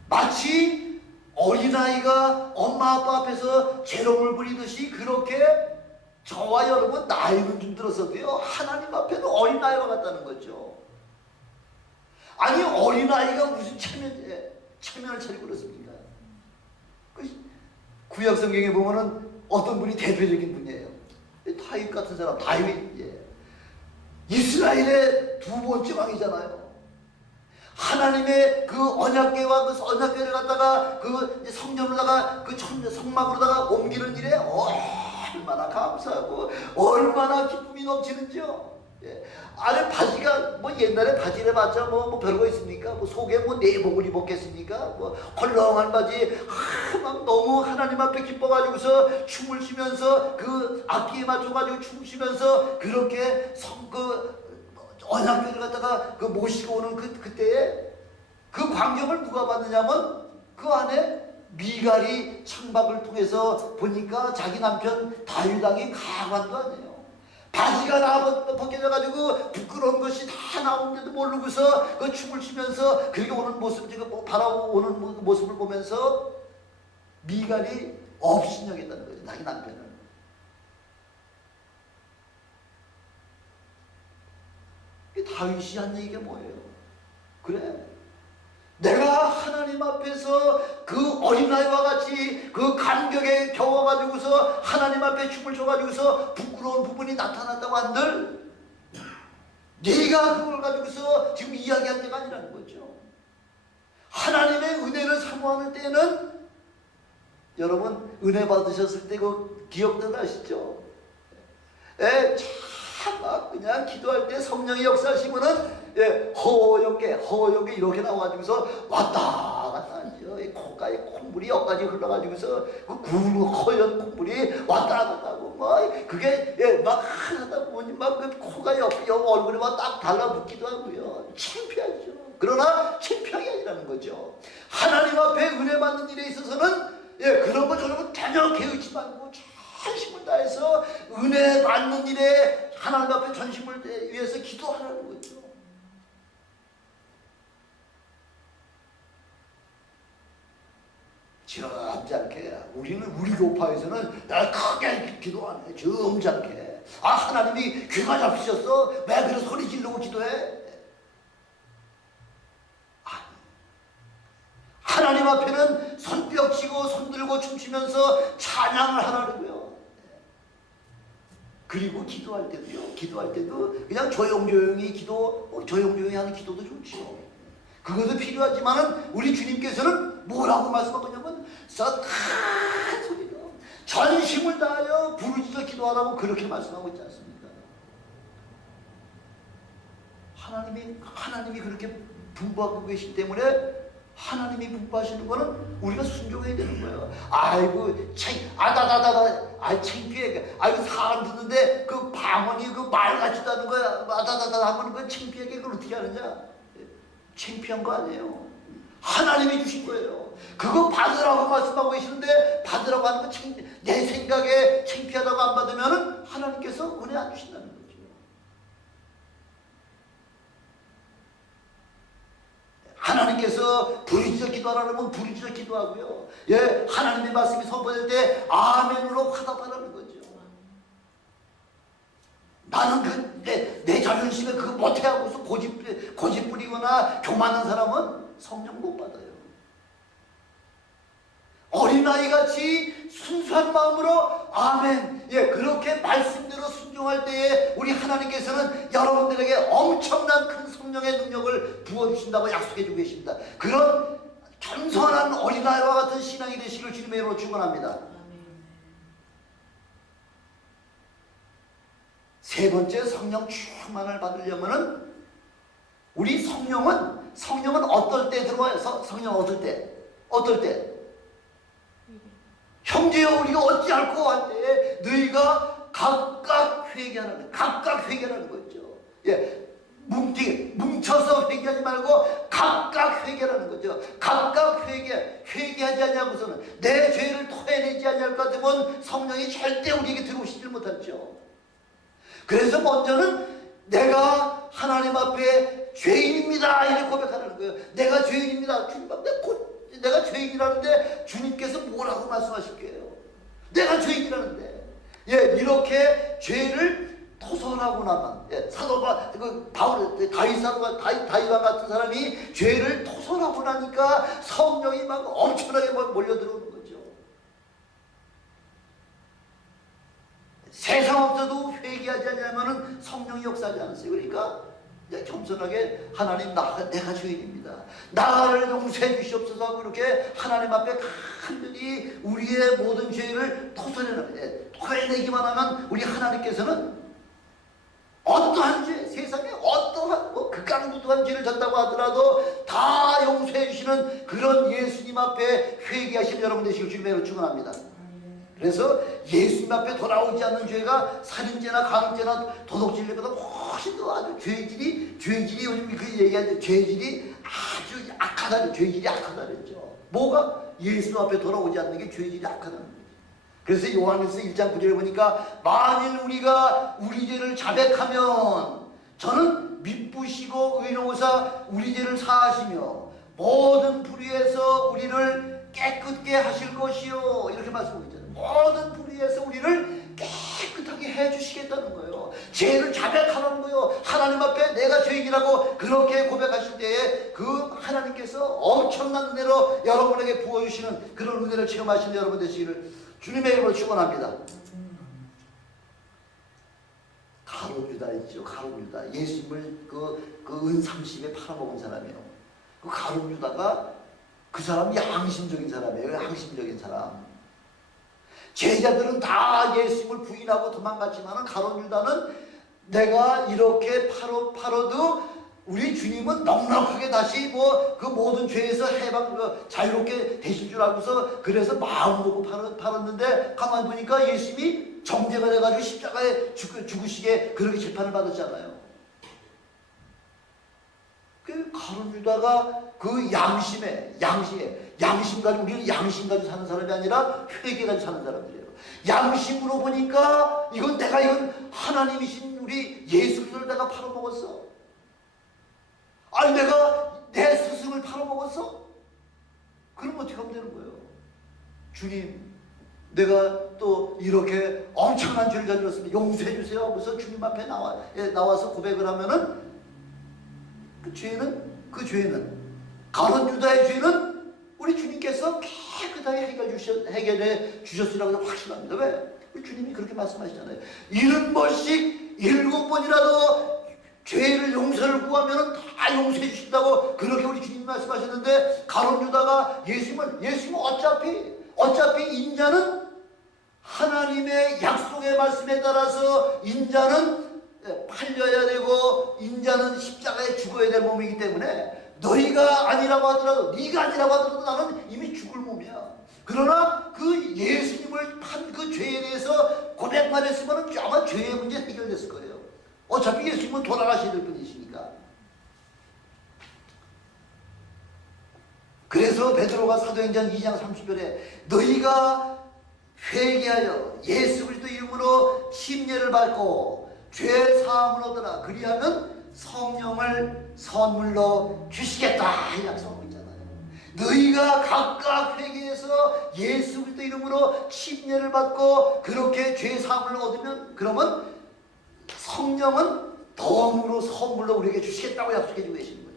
마치 어린아이가 엄마 아빠 앞에서 재롱을 부리듯이 그렇게 저와 여러분 나이는 좀 들었어도요 하나님 앞에는 어린아이와 같다는 거죠. 아니 어린아이가 무슨 체면을 차리고 그렇습니까? 구약 성경에 보면은 어떤 분이 대표적인 분이에요. 다윗 같은 사람, 다윗. 이스라엘의 두 번째 왕이잖아요. 하나님의 그 언약궤와 그 언약궤를 갖다가 그 성전으로다가 그 성막으로다가 옮기는 일에 얼마나 감사하고 얼마나 기쁨이 넘치는지요. 아래 바지가 뭐 옛날에 바지를 봤자 뭐 별거 있습니까? 뭐 속에 뭐 내복을 입었겠습니까? 뭐 헐렁한 바지 막 너무 하나님 앞에 기뻐가지고서 춤을 추면서 그 악기에 맞춰가지고 춤을 추면서 그렇게 언약궤를 갖다가 그 모시고 오는 그때에 그 광경을 누가 봤느냐면 그 안에 미갈이 창밖을 통해서 보니까 자기 남편 다윗 왕이 가관도 아니에요. 바지가 벗겨져가지고 부끄러운 것이 다 나오는데도 모르고서 그 춤을 추면서 그렇게 오는 모습, 바라오는 모습을 보면서 미갈이 업신여겼다는 거죠. 자기 남편을. 다윗이 한 얘기가 뭐예요? 그래, 내가 하나님 앞에서 그 어린아이와 같이 그 간격에 겨워가지고서 하나님 앞에 춤을 춰가지고서 부끄러운 부분이 나타난다고 한들 네가 그걸 가지고서 지금 이야기할 때가 아니라는 거죠. 하나님의 은혜를 사모하는 때에는, 여러분 은혜 받으셨을 때 그 기억들 나시죠? 막 그냥 기도할 때 성령의 역사하시면은 허옇게 이렇게 나와가지고서 왔다 갔다 하죠. 콧가에 콧물이 여기까지 흘러가지고서 그 굵은 허연 콧물이 왔다 갔다 하고 막 그게 막 하다 보니 막 그 코가 옆 얼굴에 막 딱 달라붙기도 하고요. 창피하죠. 그러나 창피하게 아니라는 거죠. 하나님 앞에 은혜 받는 일에 있어서는 그런 거 저런 거 전혀 개의치 말고 전심을 다해서 은혜 받는 일에 하나님 앞에 전심을 위해서 기도하라는 거죠. 점잖게, 우리는 우리 교파에서는 날 크게 기도하네. 점잖게. 하나님이 귀가 잡히셨어? 왜 그래 소리 지르고 기도해? 하나님 앞에는 손뼉치고 손들고 춤추면서 찬양을 하라고요. 그리고 기도할 때도 그냥 조용조용히 하는 기도도 좋죠. 그것도 필요하지만은 우리 주님께서는 뭐라고 말씀하셨냐면 큰 소리로 전심을 다하여 부르짖어 기도하라고 그렇게 말씀하고 있지 않습니까? 하나님이 그렇게 분부하고 계시기 때문에 하나님이 분부하시는 거는 우리가 순종해야 되는 거예요. 창피해. 사람 듣는데 그 방언이 그 말 같지도 않은 거야. 하면 그 창피하게 그걸 어떻게 하느냐? 창피한 거 아니에요. 하나님이 주신 거예요. 그거 받으라고 말씀하고 계시는데 받으라고 하는 거 내 생각에 창피하다고 안 받으면은 하나님께서 은혜 안 주신다는 거예요. 하나님께서 부르짖어 기도하라면 부르짖어 기도하고요. 하나님의 말씀이 선포될 때 아멘으로 화답하라는 거죠. 나는 내 자존심에 그거 못해하고서 고집 부리거나 교만한 사람은 성령 못 받아요. 어린아이같이 순수한 마음으로 아멘, 그렇게 말씀대로 순종할 때에 우리 하나님께서는 여러분들에게 엄청난 큰 성령의 능력을 부어주신다고 약속해주고 계십니다. 그런 겸손한 어린아이와 같은 신앙이 되시길 주님의 이름으로 축원합니다. 세 번째, 성령 충만을 받으려면은 우리 성령은 어떨 때 들어와요? 성령 어떨 때? 형제여 우리가 어찌할꼬 할 때 너희가 각각 회개하라는 거죠. 뭉쳐서 회개하지 말고 각각 회개하라는 거죠. 각각 회개하지 않냐고서는 내 죄를 토해내지 않을 것 같으면 성령이 절대 우리에게 들어오시질 못하죠. 그래서 먼저는 내가 하나님 앞에 죄인입니다 이렇게 고백하는 거예요. 내가 죄인입니다. 주님 앞에 내가 죄인이라는데 주님께서 뭐라고 말씀하실게요? 내가 죄인이라는데 이렇게 죄를 토설하고 나면 다윗과 같은 사람이 죄를 토설하고 나니까 성령이 막 엄청나게 몰려들어오는 거죠. 세상 없어도 회개하지 않으면 성령이 역사하지 않았어요. 그러니까 겸손하게 하나님 내가 죄인입니다. 나를 용서해 주시옵소서 하고 그렇게 하나님 앞에 간절히 우리의 모든 죄를 토해내기만 하면 우리 하나님께서는 어떠한 죄, 세상에 어떠한 극강무도한 죄를 졌다고 하더라도 다 용서해 주시는 그런 예수님 앞에 회개하신 여러분 되시길 주님으로 축원합니다. 그래서 예수님 앞에 돌아오지 않는 죄가 살인죄나 강죄나 도둑질보다 훨씬 더 아주 죄질이 요즘 그 얘기하죠. 죄질이 아주 악하다. 죄질이 악하다 그랬죠. 뭐가? 예수 앞에 돌아오지 않는 게 죄질이 악하다는 거죠. 그래서 요한일서 1장 9절에 보니까 만일 우리가 우리 죄를 자백하면 저는 미쁘시고 의로우사 우리 죄를 사하시며 모든 불의에서 우리를 깨끗게 하실 것이요. 이렇게 말씀하고 있잖아요. 모든 불의에서 우리를 깨끗하게 해주시겠다는 거예요. 죄를 자백하라는 거예요. 하나님 앞에 내가 죄인이라고 그렇게 고백하실 때에 그 하나님께서 엄청난 은혜로 여러분에게 부어주시는 그런 은혜를 체험하시는 여러분 되시기를 주님의 이름으로 축원합니다. 가룟유다 있죠. 가룟유다. 예수님을 그 은 30에 팔아먹은 사람이에요. 그 가룟유다가 그 사람이 양심적인 사람이에요. 양심적인 사람. 제자들은 다 예수님을 부인하고 도망갔지만 가룟유다는 내가 이렇게 팔아도 우리 주님은 넉넉하게 다시 뭐 그 모든 죄에서 자유롭게 되실 줄 알고서 그래서 마음 먹고 팔았는데 가만히 보니까 예수님이 정죄가 돼가지고 십자가에 죽으시게 그렇게 재판을 받았잖아요. 그 가룟유다가 그 양심 가지고 우리는 양심 가지고 사는 사람이 아니라 회개 가지고 사는 사람들이에요. 양심으로 보니까 이건 하나님이신 우리 예수 그리스도를 내가 팔아먹었어. 아니 내가 내 스승을 팔아먹었어? 그럼 어떻게 하면 되는 거예요? 주님, 내가 또 이렇게 엄청난 죄를 저질렀습니다. 용서해 주세요 하고서 주님 앞에 나와서 고백을 하면은 그 죄는 가룟유다의 죄는 우리 주님께서 깨끗하게 해결해 주셨으라고 확신합니다. 왜? 우리 주님이 그렇게 말씀하시잖아요. 70번씩 7번이라도 죄를 용서를 구하면 다 용서해 주신다고 그렇게 우리 주님이 말씀하셨는데 가룟유다가 예수님은 어차피 인자는 하나님의 약속의 말씀에 따라서 인자는 팔려야 되고 인자는 십자가에 죽어야 될 몸이기 때문에 너희가 아니라고 하더라도 네가 아니라고 하더라도 나는 이미 죽을 몸이야. 그러나 그 예수님을 판 그 죄에 대해서 고백만 했으면 아마 죄의 문제 해결됐을 거예요. 어차피 예수님은 돌아가셔야 될 분이시니까. 그래서 베드로가 사도행전 2장 30절에 너희가 회개하여 예수 그리스도 이름으로 침례를 받고 죄 사함을 얻으라. 그리하면 성령을 선물로 주시겠다. 이 약속하고 있잖아요. 너희가 각각 회개해서 예수 그리스도 이름으로 침례를 받고 그렇게 죄 사함을 얻으면 그러면 성령은 덤으로 선물로 우리에게 주시겠다고 약속해 주고 계시는 거죠.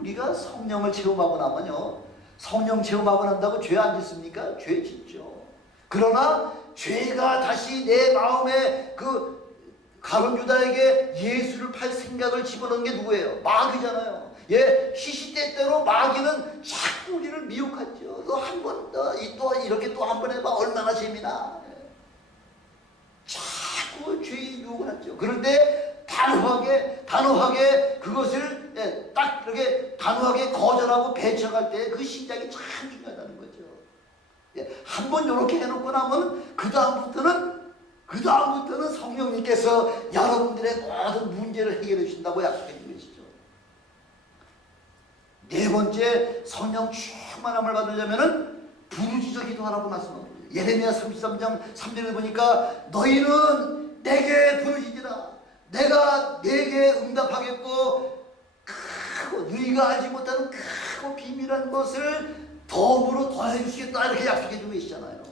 우리가 성령을 체험하고 나면요, 성령 체험하고 난다고 죄 안 짓습니까? 죄 짓죠. 그러나 죄가 다시 내 마음에 그 가룟유다에게 예수를 팔 생각을 집어넣은 게 누구예요? 마귀잖아요. 시시때때로 마귀는 자꾸 우리를 미혹하죠. 너 한 번, 또 이렇게 또 한 번 해봐. 얼마나 재미나. 자꾸 죄의 유혹을 하죠. 그런데 단호하게 그것을 딱 이렇게 단호하게 거절하고 배척할 때 그 시작이 참 중요하다는 거죠. 한 번 이렇게 해놓고 나면 그 다음부터는 성령님께서 여러분들의 모든 문제를 해결해 주신다고 약속해 주시죠. 네 번째, 성령 충만함을 받으려면은 부르짖어 기도하라고 말씀합니다. 예레미야 33장 3절에 보니까 너희는 내게 부르짖으라. 내가 내게 응답하겠고 크고 너희가 알지 못하는 크고 비밀한 것을 덤으로 더해 주시겠다. 이렇게 약속해 주고 계시잖아요.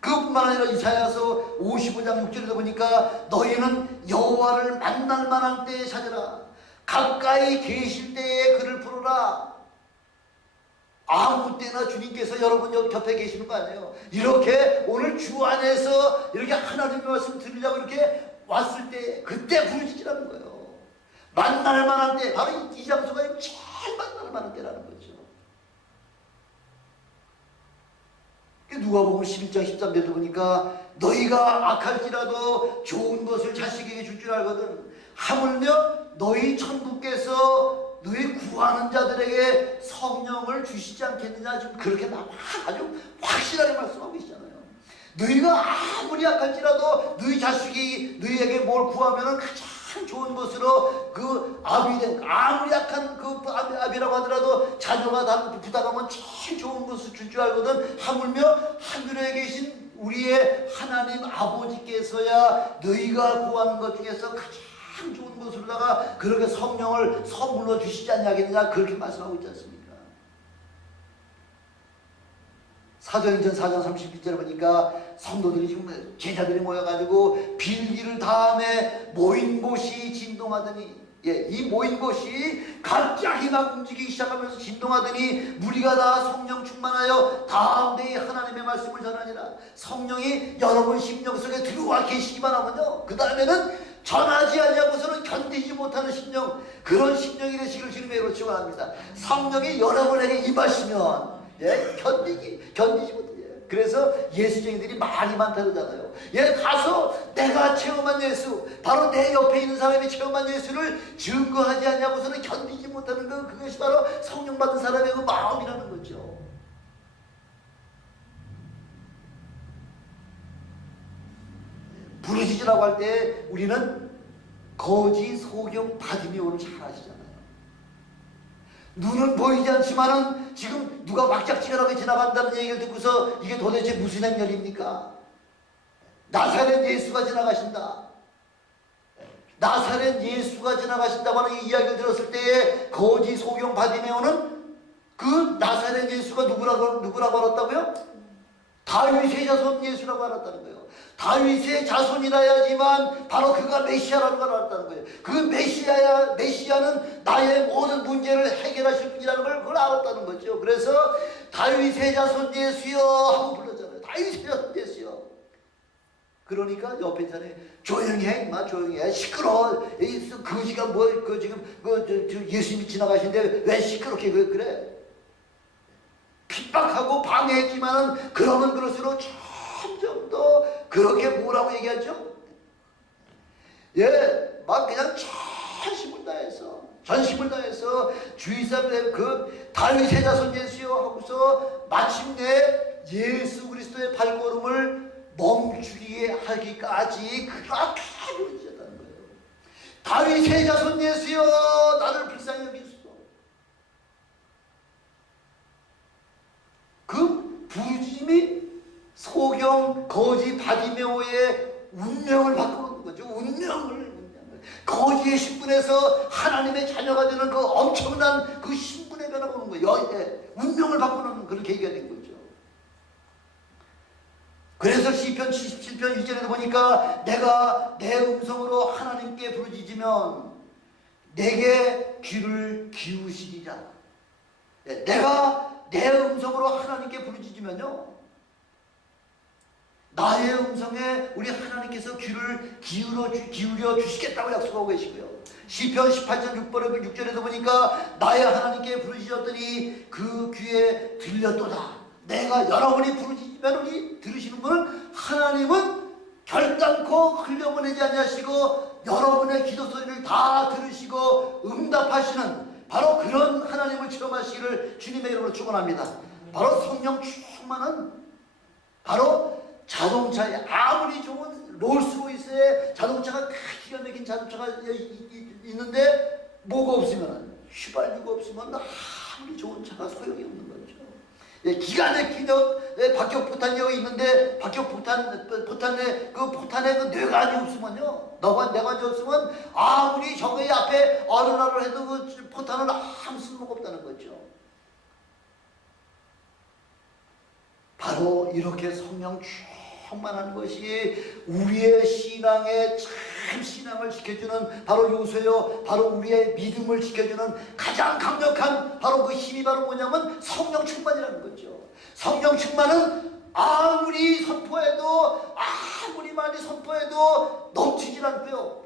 그뿐만 아니라 이사야서 55장 6절에도 보니까 너희는 여호와를 만날 만한 때에 찾으라. 가까이 계실 때에 그를 부르라. 아무 때나 주님께서 여러분 곁에 계시는 거 아니에요. 이렇게 오늘 주 안에서 이렇게 하나님의 말씀 드리려고 이렇게 왔을 때 그때 부르짖으라는 거예요. 만날 만한 때, 바로 이 장소가 제일 만날 만한 때라는 거죠. 누가복음 11장 13절도 보니까 너희가 악할지라도 좋은 것을 자식에게 줄 줄 알거든. 하물며 너희 천국께서 너희 구하는 자들에게 성령을 주시지 않겠느냐. 지금 그렇게 아주 확실하게 말씀하고 계시잖아요. 너희가 아무리 약할지라도 너희 자식이 너희에게 뭘 구하면은 가장 좋은 것으로 그 아무리 약한 그 아비라고 하더라도 자녀가 부탁하면 제일 좋은 것을 줄 줄 알거든. 하물며 하늘에 계신 우리의 하나님 아버지께서야 너희가 구하는 것 중에서 가장 좋은 것으로다가 그렇게 성령을 선물로 주시지 않냐겠느냐, 그렇게 말씀하고 있지 않습니까? 사도행전 4장 31절에 보니까 성도들이 지금 제자들이 모여가지고 빌기를 다음에 모인 곳이 진동하더니, 이 모인 곳이 갑자기 막 움직이기 시작하면서 진동하더니 무리가 다 성령 충만하여 다음대에 하나님의 말씀을 전하니라. 성령이 여러분 심령 속에 들어와 계시기만 하면요, 그 다음에는 전하지 않냐고서는 견디지 못하는 심령, 그런 심령이 되시기를 주님의 이름으로 축원합니다. 성령이 여러분에게 임하시면 견디지 못해요. 그래서 예수쟁이들이 많이 많다 그러잖아요. 가서 내가 체험한 예수, 바로 내 옆에 있는 사람이 체험한 예수를 증거하지 않냐고서는 견디지 못하는 그것이 바로 성령 받은 사람의 그 마음이라는 거죠. 부르짖으라고 할 때 우리는 거지 소경 바디메오를 잘 아시잖아요. 눈은 보이지 않지만은 지금 누가 막작지근하게 지나간다는 얘기를 듣고서 이게 도대체 무슨 행렬입니까? 나사렛 예수가 지나가신다. 나사렛 예수가 지나가신다고 하는 이 이야기를 들었을 때에 거지 소경 바디메오는 그 나사렛 예수가 누구라고 알았다고요? 다윗의 자손 예수라고 알았다는 거예요. 다윗의 자손이라야지만 바로 그가 메시아라는 걸 알았다는 거예요. 그 메시아는 나의 모든 문제를 해결하실 분이라는 걸 그걸 알았다는 거죠. 그래서 다윗의 자손 예수여 하고 불렀잖아요. 다윗의 자손 예수여. 그러니까 옆에 있는 조용히 해, 임마 조용히 해, 시끄러워. 거지가 지금 예수님이 지나가시는데 왜 시끄럽게 그래? 핍박하고 방해했지만은 그러면 그럴수록 점점 더 그렇게 뭐라고 얘기하죠? 막 그냥 전심을 다해서 주위 사람들 그 다윗의 자손 예수여 하고서 마침내 예수 그리스도의 발걸음을 멈추게 하기까지 그렇게 부르짖었다는 거예요. 다윗의 자손 예수여 나를 불쌍히 여기소서. 그 부르짖음이 소경 거지 바디메오의 운명을 바꾸는 거죠. 운명을. 거지의 신분에서 하나님의 자녀가 되는 그 엄청난 그 신분의 변화가 오는 거예요. 운명을 바꾸는 그런 계기가 된 거죠. 그래서 시편 77편 2절에도 보니까 내가 내 음성으로 하나님께 부르짖으면 내게 귀를 기우시리라. 내가 내 음성으로 하나님께 부르짖으면요, 나의 음성에 우리 하나님께서 귀를 기울여 주시겠다고 약속하고 계시고요. 시편 18편 6절에도 보니까 나의 하나님께 부르짖었더니 그 귀에 들렸도다. 내가 여러분이 부르짖으면 우리 들으시는 분은 하나님은 결단코 흘려보내지 아니하시고 여러분의 기도 소리를 다 들으시고 응답하시는 바로 그런 하나님을 체험하시기를 주님의 이름으로 축원합니다. 바로 성령 충만은 바로 자동차에 아무리 좋은 롤스로이스의 자동차가 기가 막힌 자동차가 있는데 뭐가 없으면 휘발유가 없으면 아무리 좋은 차가 소용이 없는 거죠. 기가 막힌 박격포탄이 있는데 박격포탄에 그 포탄에 그 뇌관이 없으면요, 뇌관이 없으면 아무리 적의 앞에 어른하려 해도 그 포탄은 아무 쓸모가 없다는 거죠. 바로 이렇게 성령 충만한 것이 우리의 신앙의 참 신앙을 지켜주는 바로 요소요, 바로 우리의 믿음을 지켜주는 가장 강력한 바로 그 힘이 바로 뭐냐면 성령 충만이라는 거죠. 성령 충만은 아무리 선포해도 아무리 많이 선포해도 넘치질 않고요.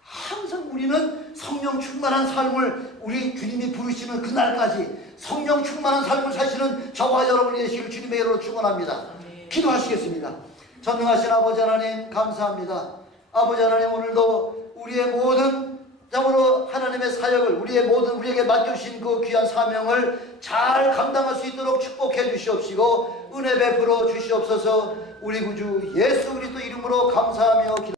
항상 우리는 성령 충만한 삶을 우리 주님이 부르시는 그날까지 성령 충만한 삶을 사시는 저와 여러분이 되시기를 주님의 이름으로 축원합니다. 기도하시겠습니다. 전능하신 아버지 하나님 감사합니다. 아버지 하나님, 오늘도 우리의 모든 참으로 하나님의 사역을 우리에게 맡겨주신 그 귀한 사명을 잘 감당할 수 있도록 축복해 주시옵시고 은혜 베풀어 주시옵소서. 우리 구주 예수 그리스도 이름으로 감사하며 기도합니다.